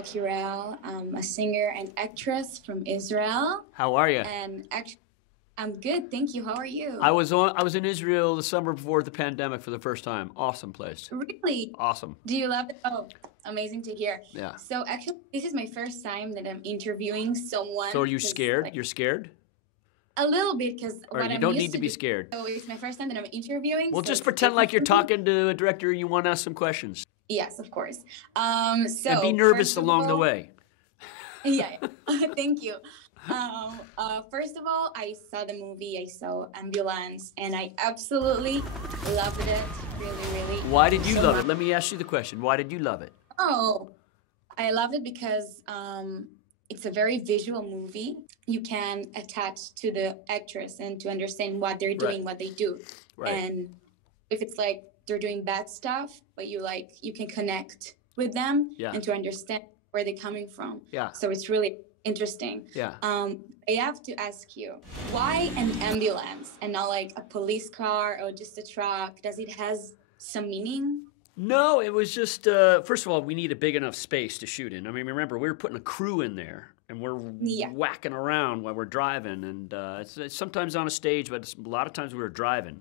called קירל. I'm a singer and actress from Israel. How are you? And actually, I'm good, thank you. How are you? I was in Israel the summer before the pandemic for the first time. Awesome place. Really? Awesome. Do you love it? Oh, amazing to hear. Yeah. So actually, this is my first time that I'm interviewing someone. So are you scared? Like, you're scared? A little bit, because you don't need to be scared. So it's my first time that I'm interviewing. Well, just pretend like you're talking to a director and you want to ask some questions. Yes, of course. And be nervous along the way. Yeah, thank you. First of all, I saw the movie, I saw Ambulance, and I absolutely loved it. Really, really. Why did you love it? Let me ask you the question. Why did you love it? Oh, I loved it because it's a very visual movie. You can attach to the actress and to understand what they're doing, what they do. Right. And if it's like they're doing bad stuff, but you can connect with them and to understand where they're coming from. Yeah. So it's really interesting. Yeah. I have to ask you, why an ambulance and not like a police car or just a truck? Does it has some meaning? No, it was just, first of all, we need a big enough space to shoot in. I mean, remember, we were putting a crew in there, and we're whacking around while we're driving, and it's sometimes on a stage, but a lot of times we were driving.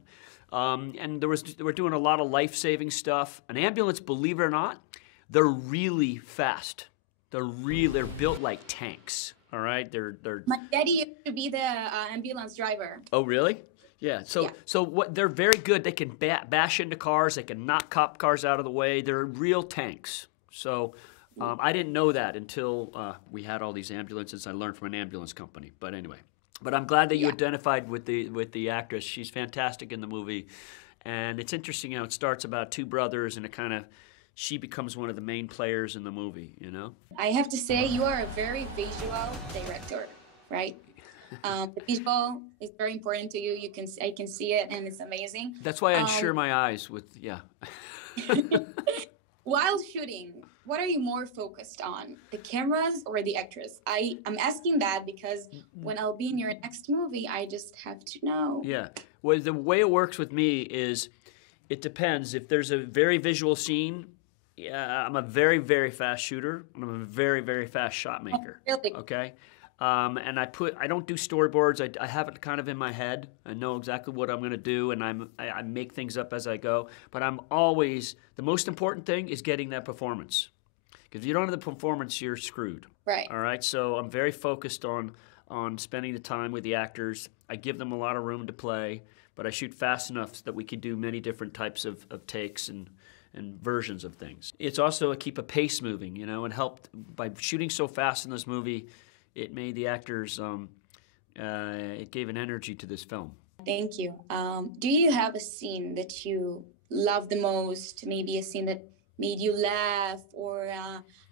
And we're doing a lot of life-saving stuff. An ambulance, believe it or not, they're really fast. They're built like tanks, all right? My daddy used to be the ambulance driver. Oh, really? Yeah, so what they're very good. They can bash into cars. They can knock cop cars out of the way. They're real tanks. So I didn't know that until we had all these ambulances. I learned from an ambulance company. But anyway, I'm glad that you identified with the actress. She's fantastic in the movie, and it's interesting how it starts about two brothers, and she becomes one of the main players in the movie. You know. I have to say, you are a very visual director, right? The visual is very important to you. I can see it, and it's amazing. That's why I insure my eyes with While shooting, what are you more focused on, the cameras or the actress? I'm asking that because when I'll be in your next movie, I just have to know. Yeah. Well, the way it works with me is it depends. If there's a very visual scene, I'm a very, very fast shooter, and I'm a very, very fast shot maker. Oh, really? Okay. And I don't do storyboards. I have it kind of in my head. I know exactly what I'm going to do, and I make things up as I go. But I'm always, the most important thing is getting that performance. Because if you don't have the performance, you're screwed. Right. All right? So I'm very focused on spending the time with the actors. I give them a lot of room to play, but I shoot fast enough so that we can do many different types of takes and versions of things. It's also keep a pace moving, you know, and helped by shooting so fast in this movie. It made the actors, it gave an energy to this film. Thank you. Do you have a scene that you love the most, maybe a scene that made you laugh or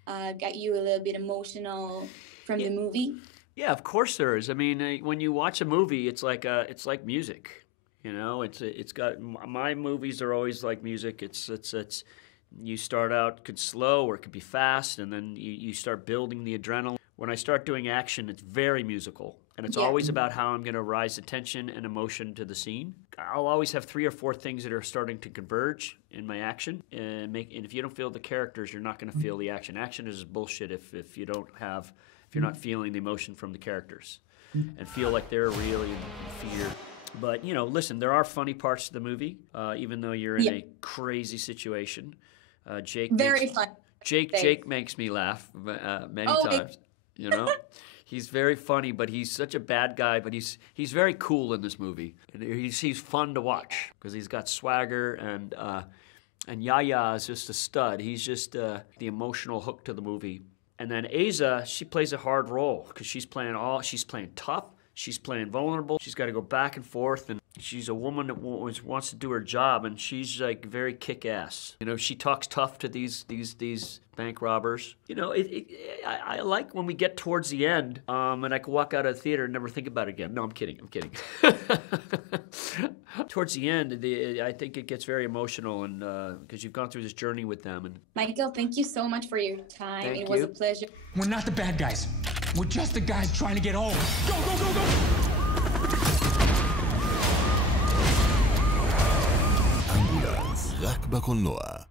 got you a little bit emotional from the movie? Yeah, of course there is. I mean, when you watch a movie, it's like music. You know, it's got, my movies are always like music. It's you start out, could slow or it could be fast, and then you start building the adrenaline. When I start doing action, it's very musical, and it's always about how I'm going to rise the tension and emotion to the scene. I'll always have 3 or 4 things that are starting to converge in my action, and if you don't feel the characters, you're not going to feel the action. Action is bullshit if you're not feeling the emotion from the characters, and feel like they're really in fear. But you know, listen, there are funny parts to the movie, even though you're in a crazy situation. Jake makes me laugh many times. You know, he's very funny, but he's such a bad guy. But he's very cool in this movie. And he's fun to watch because he's got swagger, and Yaya is just a stud. He's just the emotional hook to the movie. And then Asa, she plays a hard role because she's playing tough. She's playing vulnerable. She's got to go back and forth, and she's a woman that wants to do her job, and she's like very kick-ass. You know, she talks tough to these bank robbers. You know, I like when we get towards the end, and I can walk out of the theater and never think about it again. No, I'm kidding. Towards the end, I think it gets very emotional, and because you've gone through this journey with them. And Michael, thank you so much for your time. It was a pleasure. We're not the bad guys. We're just the guys trying to get home. Go, go, go, go! אמבולנס, רק בקולנוע.